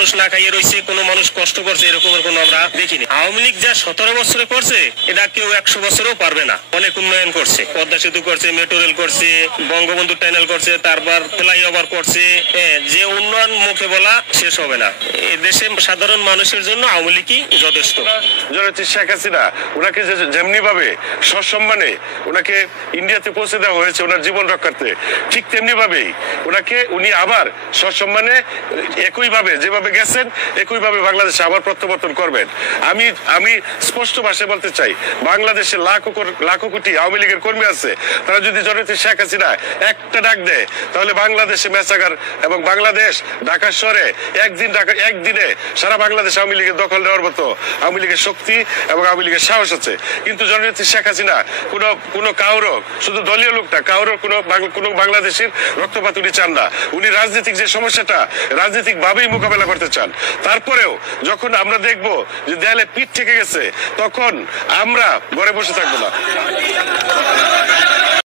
মানুষ না খাইয়ে রয়েছে, কোনো মানুষ কষ্ট করছে, এরকমের কোনো আমরা দেখিনি। আওয়ামী লীগ যা 17 বছরে করছে এটা কেউ 100 বছরেও পারবে না। অনেক উন্নয়ন করছে, পদ্মা সেতু করছে, মেট্রো রেল করছে, বঙ্গবন্ধু টানেল করছে, তারপর ফ্লাইওভার করছে। যে উন্নয়ন মুখে বলা শেষ হবে না। দেশে সাধারণ মানুষের জন্য আওয়ামী লীগই যথেষ্ট। জননেত্রী শেখ হাসিনা ওনাকে যেমনি ভাবে সসম্মানে ওনাকে ইন্ডিয়াতে পৌঁছে দেওয়া হয়েছে ওনার জীবন রক্ষার্থে, ঠিক তেমনি ভাবেই উনি আবার সসম্মানে একইভাবে যেভাবে গেছেন একইভাবে বাংলাদেশে আবার প্রত্যাবর্তন করবেন। আমি স্পষ্ট ভাষায় বলতে চাই, বাংলাদেশে লাখো কোটি আওয়ামী লীগের কর্মী আছে, তারা যদি জননেত্রী শেখ হাসিনা একটা ডাক দেয় তাহলে বাংলাদেশে মেসাগার এবং বাংলাদেশ ঢাকা শহরে একদিনে সারা বাংলাদেশ আওয়ামী লীগের দখল নেওয়ার মতো আওয়ামী লীগের শক্তি এবং আওয়ামী লীগের সাহস আছে। কিন্তু জননেত্রী শেখ হাসিনা কোনো কাউরও, শুধু দলীয় লোক না, কাউরও কোনো বাংলাদেশের রক্তপাত উনি চান না। উনি রাজনৈতিক যে সমস্যাটা রাজনৈতিক ভাবেই মোকাবেলা করতে চান। তারপরেও যখন আমরা দেখব যে দেয়ালে পিঠ থেকে গেছে, তখন আমরা ঘরে বসে থাকবো না।